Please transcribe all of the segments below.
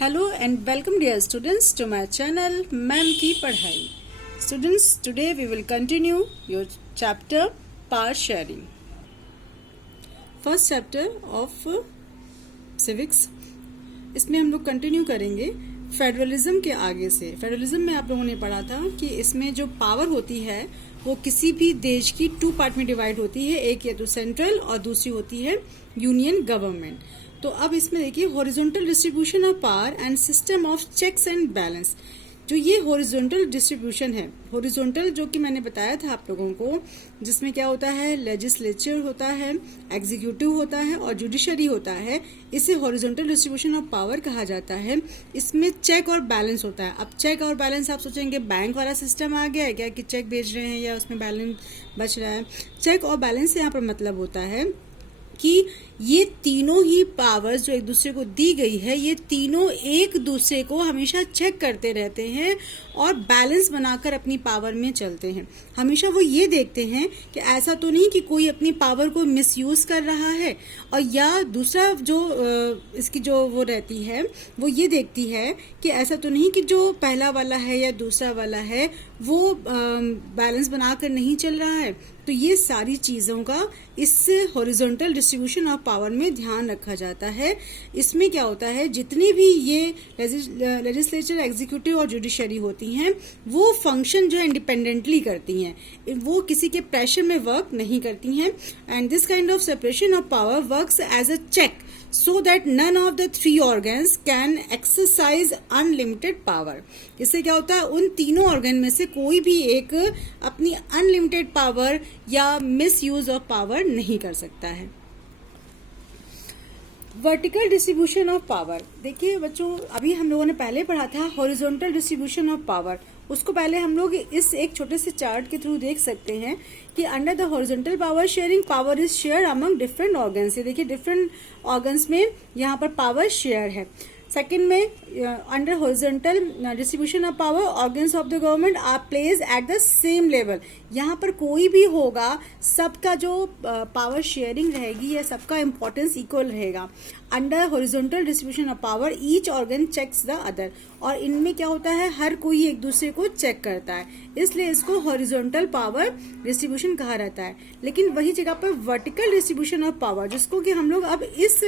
Hello and welcome dear students to my channel ma'am की पढ़ाई. Students, today we will continue your chapter power sharing. First chapter of civics. इसमें हम लोग continue करेंगे federalism के आगे से. फेडरलिज्म में आप लोगों ने पढ़ा था कि इसमें जो पावर होती है वो किसी भी देश की 2 पार्ट में डिवाइड होती है. एक या तो सेंट्रल और दूसरी होती है यूनियन गवर्नमेंट. तो अब इसमें देखिए horizontal distribution of power and system of checks and balance. जो ये हॉरिजॉन्टल डिस्ट्रीब्यूशन है, हॉरिजॉन्टल जो कि मैंने बताया था आप लोगों को, जिसमें क्या होता है, लेजिस्लेचर होता है, एग्जीक्यूटिव होता है और जुडिशरी होता है. इसे हॉरिजॉन्टल डिस्ट्रीब्यूशन ऑफ पावर कहा जाता है. इसमें चेक और बैलेंस होता है. अब चेक और बैलेंस आप सोचेंगे बैंक वाला सिस्टम आ गया है क्या कि चेक भेज रहे हैं या उसमें बैलेंस बच रहा है. चेक और बैलेंस से यहाँ पर मतलब होता है कि ये तीनों ही पावर्स जो एक दूसरे को दी गई है, ये तीनों एक दूसरे को हमेशा चेक करते रहते हैं और बैलेंस बनाकर अपनी पावर में चलते हैं. हमेशा वो ये देखते हैं कि ऐसा तो नहीं कि कोई अपनी पावर को मिसयूज कर रहा है. और या दूसरा जो इसकी जो वो रहती है वो ये देखती है कि ऐसा तो नहीं कि जो पहला वाला है या दूसरा वाला है वो बैलेंस बनाकर नहीं चल रहा है. तो ये सारी चीज़ों का इस हॉरिजॉन्टल डिस्ट्रीब्यूशन ऑफ पावर में ध्यान रखा जाता है. इसमें क्या होता है, जितनी भी ये लेजिस्लेचर, एग्जीक्यूटिव और जुडिशरी होती हैं वो फंक्शन जो है इंडिपेंडेंटली करती हैं, वो किसी के प्रेशर में वर्क नहीं करती हैं. And this kind of separation of power works as a check so that none of the 3 organs can exercise unlimited power. इससे क्या होता है, उन तीनों ऑर्गन में से कोई भी एक अपनी अनलिमिटेड पावर या मिस यूज ऑफ पावर नहीं कर सकता है. Vertical distribution of power. देखिए बच्चों, अभी हम लोगों ने पहले पढ़ा था हॉरिजॉन्टल डिस्ट्रीब्यूशन ऑफ पावर. उसको पहले हम लोग इस एक छोटे से चार्ट के थ्रू देख सकते हैं कि under the horizontal power sharing power is share among different organs. ये देखिए डिफरेंट ऑर्गन्स में यहाँ पर पावर शेयर है. सेकेंड में under horizontal distribution of power organs of the government are place at the same level. यहाँ पर कोई भी होगा, सबका जो पावर शेयरिंग रहेगी या सबका इंपॉर्टेंस इक्वल रहेगा. Under horizontal distribution of power each organ checks the other. और इनमें क्या होता है, हर कोई एक दूसरे को चेक करता है, इसलिए इसको हॉरिजॉन्टल पावर डिस्ट्रीब्यूशन कहा रहता है. लेकिन वही जगह पर वर्टिकल डिस्ट्रीब्यूशन ऑफ पावर, जिसको कि हम लोग अब इस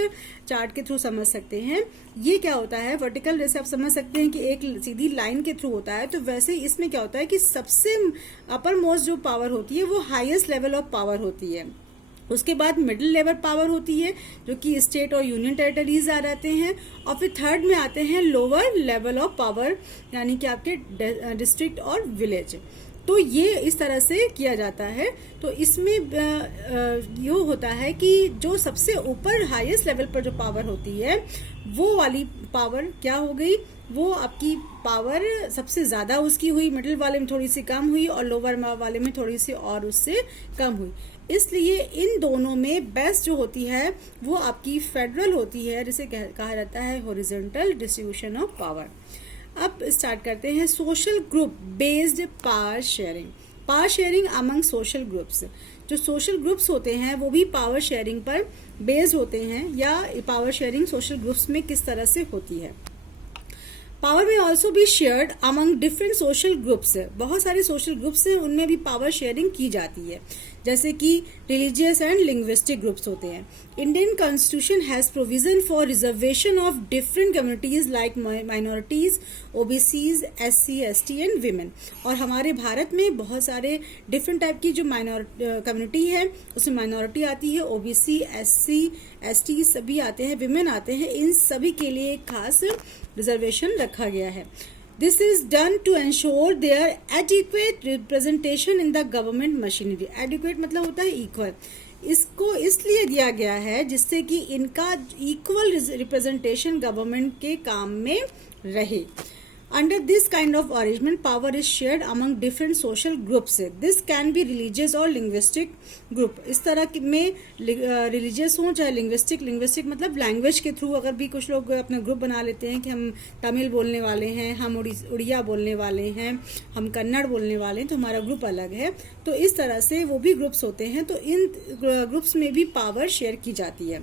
चार्ट के थ्रू समझ सकते हैं, ये क्या होता है. वर्टिकल जैसे आप समझ सकते हैं कि एक सीधी लाइन के थ्रू होता है, तो वैसे इसमें क्या होता है कि सबसे अपर मोस्ट जो पावर होती है वो हाईएस्ट लेवल ऑफ पावर होती है. उसके बाद मिडिल लेवल पावर होती है जो कि स्टेट और यूनियन टेरिटरीज आ जाते हैं. और फिर थर्ड में आते हैं लोअर लेवल ऑफ पावर, यानी कि आपके डिस्ट्रिक्ट और विलेज. तो ये इस तरह से किया जाता है. तो इसमें ये होता है कि जो सबसे ऊपर हाईएस्ट लेवल पर जो पावर होती है वो वाली पावर क्या हो गई, वो आपकी पावर सबसे ज्यादा उसकी हुई, मिडिल वाले में थोड़ी सी कम हुई और लोअर वाले में थोड़ी सी और उससे कम हुई. इसलिए इन दोनों में बेस्ट जो होती है वो आपकी फेडरल होती है, जिसे कहा जाता है हॉरिजॉन्टल डिस्ट्रीब्यूशन ऑफ पावर. अब स्टार्ट करते हैं social group based power sharing. Power sharing among social groups. जो सोशल ग्रुप्स होते हैं वो भी पावर शेयरिंग पर बेस्ड होते हैं, या पावर शेयरिंग सोशल ग्रुप्स में किस तरह से होती है. पावर में ऑल्सो भी shared among different social groups. बहुत सारे सोशल ग्रुप्स हैं, उनमें भी पावर शेयरिंग की जाती है, जैसे कि रिलीजियस एंड लिंग्विस्टिक ग्रुप्स होते हैं. Indian constitution has provision for reservation of different communities like minorities, OBCs, SC, ST and women. और हमारे भारत में बहुत सारे डिफरेंट टाइप की जो कम्युनिटी है उसमें माइनॉरिटी आती है, ओबीसी, एससी, एसटी सभी आते हैं, विमेन आते हैं. इन सभी के लिए एक खास रिजर्वेशन रखा गया है. This is done to ensure their adequate representation in the government machinery. Adequate मतलब होता है equal. इसको इसलिए दिया गया है जिससे कि इनका इक्वल रिप्रेजेंटेशन गवर्नमेंट के काम में रहे. Under this kind of arrangement, power is shared among different social groups. This can be religious or linguistic group. इस तरह में रिलीजियस हो चाहे लिंग्विस्टिक. लिंग्विस्टिक मतलब लैंग्वेज के थ्रू अगर भी कुछ लोग अपना ग्रुप बना लेते हैं कि हम तमिल बोलने वाले हैं, हम उड़िया बोलने वाले हैं, हम कन्नड़ बोलने वाले हैं, तो हमारा ग्रुप अलग है. तो इस तरह से वो भी ग्रुप्स होते हैं. तो इन ग्रुप्स में भी पावर शेयर की जाती है.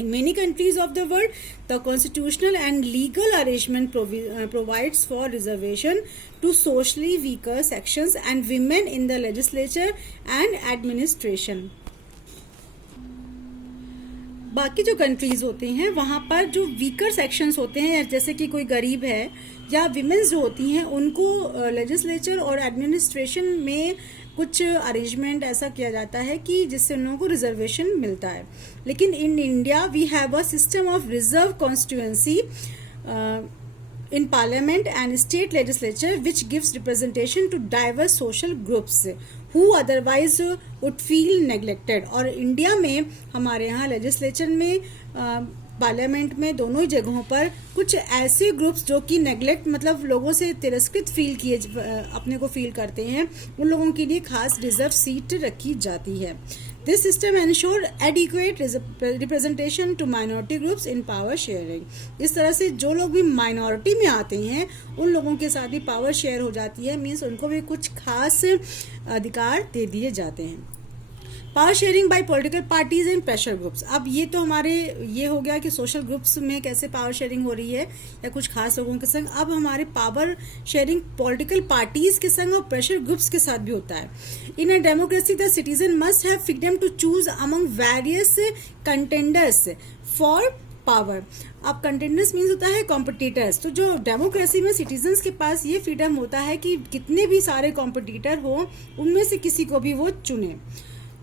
In many countries of the world, the constitutional and legal arrangement provides for reservation to socially weaker sections and women in the legislature and administration. बाकी जो कंट्रीज होते हैं वहाँ पर जो वीकर सेक्शंस होते हैं, जैसे कि कोई गरीब है या विमेंस जो होती हैं, उनको लेजिस्लेचर और एडमिनिस्ट्रेशन में कुछ अरेंजमेंट ऐसा किया जाता है कि जिससे उन लोगों को रिजर्वेशन मिलता है. लेकिन in India we have a system of reserve constituency in parliament and state legislature which gives representation to diverse social groups who otherwise would feel neglected. और इंडिया में हमारे यहाँ लेजिस्लेचर में पार्लियामेंट में दोनों ही जगहों पर कुछ ऐसे ग्रुप्स जो कि नेग्लेक्ट मतलब लोगों से तिरस्कृत फील किए अपने को फील करते हैं, उन लोगों के लिए खास रिजर्व सीट रखी जाती है. This system ensure adequate representation to minority groups in power sharing. इस तरह से जो लोग भी माइनॉरिटी में आते हैं उन लोगों के साथ भी पावर शेयर हो जाती है, मीन्स उनको भी कुछ खास अधिकार दे दिए जाते हैं. Power sharing bye political parties and pressure groups. अब ये तो हमारे ये हो गया कि सोशल ग्रुप्स में कैसे पावर शेयरिंग हो रही है या कुछ खास लोगों के संग. अब हमारे पावर शेयरिंग पॉलिटिकल पार्टीज के संग और प्रेशर ग्रुप्स के साथ भी होता है. In a democracy the citizen must have freedom to choose among various contenders for power. अब कंटेंडर्स मीन्स होता है कॉम्पिटिटर्स. तो जो डेमोक्रेसी में सिटीजन्स के पास ये फ्रीडम होता है कि कितने भी सारे कॉम्पिटिटर हो उनमें से किसी को भी वो चुने.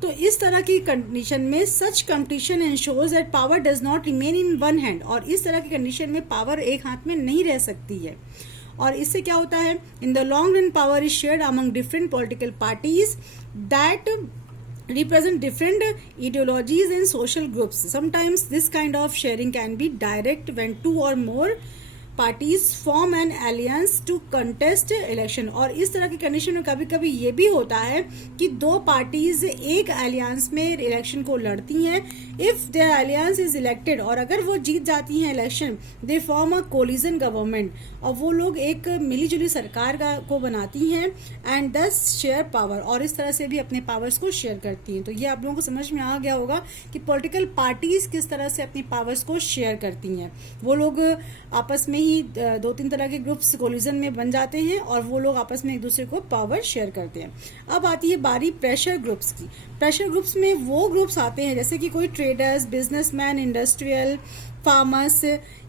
तो इस तरह की कंडीशन में such competition ensures that power does not remain in one hand. और इस तरह की कंडीशन में पावर एक हाथ में नहीं रह सकती है. और इससे क्या होता है, in the long run power is shared among different political parties that represent different ideologies and social groups. Sometimes this kind of sharing can be direct when two or more parties form an alliance to contest election. और इस तरह की condition में कभी कभी ये भी होता है कि दो पार्टीज एक एलियंस में इलेक्शन को लड़ती हैं. If the aliens is elected, और अगर वो जीत जाती हैं election, they form a collision government, और वो लोग एक मिलीजुली सरकार को बनाती हैं एंड दस शेयर पावर, और इस तरह से भी अपने पावर्स को शेयर करती हैं. तो ये आप लोगों को समझ में आ गया होगा कि पॉलिटिकल पार्टीज किस तरह से अपनी पावर्स को शेयर करती हैं. वो लोग आपस में ही दो तीन तरह के ग्रुप्स कोलिजन में बन जाते हैं और वो लोग आपस में एक दूसरे को पावर शेयर करते हैं. अब आती है बारी प्रेशर ग्रुप्स की. प्रेशर ग्रुप्स में वो ग्रुप्स आते हैं जैसे कि कोई ट्रेडर्स, बिजनेसमैन, इंडस्ट्रियल फार्मर्स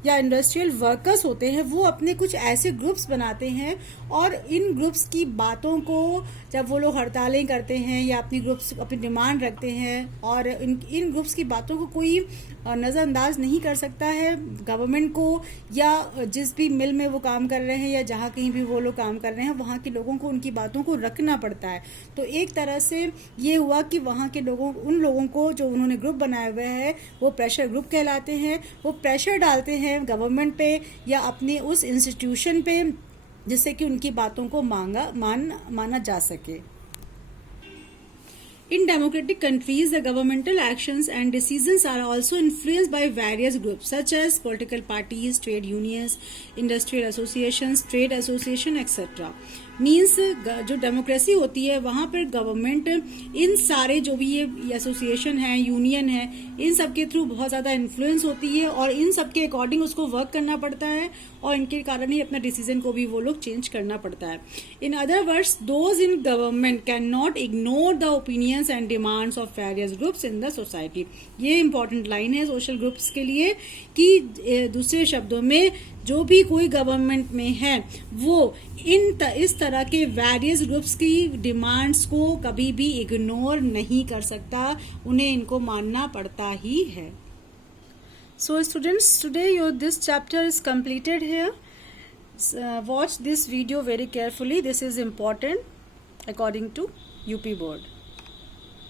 या इंडस्ट्रियल वर्कर्स होते हैं. वो अपने कुछ ऐसे ग्रुप्स बनाते हैं और इन ग्रुप्स की बातों को जब वो लोग हड़तालें करते हैं या अपनी डिमांड रखते हैं, और इन ग्रुप्स की बातों को कोई नज़रअंदाज नहीं कर सकता है गवर्नमेंट को, या जिस भी मिल में वो काम कर रहे हैं या जहाँ कहीं भी वो लोग काम कर रहे हैं वहाँ के लोगों को उनकी बातों को रखना पड़ता है. तो एक तरह से ये हुआ कि वहाँ के उन लोगों को जो उन्होंने ग्रुप बनाए हुए हैं वो प्रेशर ग्रुप कहलाते हैं. वो प्रेशर डालते हैं गवर्नमेंट पे या अपने उस इंस्टीट्यूशन पे जिससे कि उनकी बातों को माना जा सके. In democratic countries, the governmental actions and decisions are also influenced by various groups such as political parties, trade unions, industrial associations, trade association, etc. Means जो डेमोक्रेसी होती है वहाँ पर गवर्नमेंट इन सारे जो भी ये एसोसिएशन है, यूनियन है, इन सब के थ्रू बहुत ज़्यादा इन्फ्लुएंस होती है और इन सब के अकॉर्डिंग उसको वर्क करना पड़ता है और इनके कारण ही अपना डिसीजन को भी वो लोग चेंज करना पड़ता है. In other words, those in government can not ignore the opinions and demands of various groups in the society. ये इंपॉर्टेंट लाइन है सोशल ग्रुप्स के लिए कि दूसरे शब्दों में जो भी कोई गवर्नमेंट में है वो इस तरह के वेरियस ग्रुप्स की डिमांड्स को कभी भी इग्नोर नहीं कर सकता, उन्हें इनको मानना पड़ता ही है. So students, today this chapter is completed here. Watch this video very carefully. This is important according to UP board.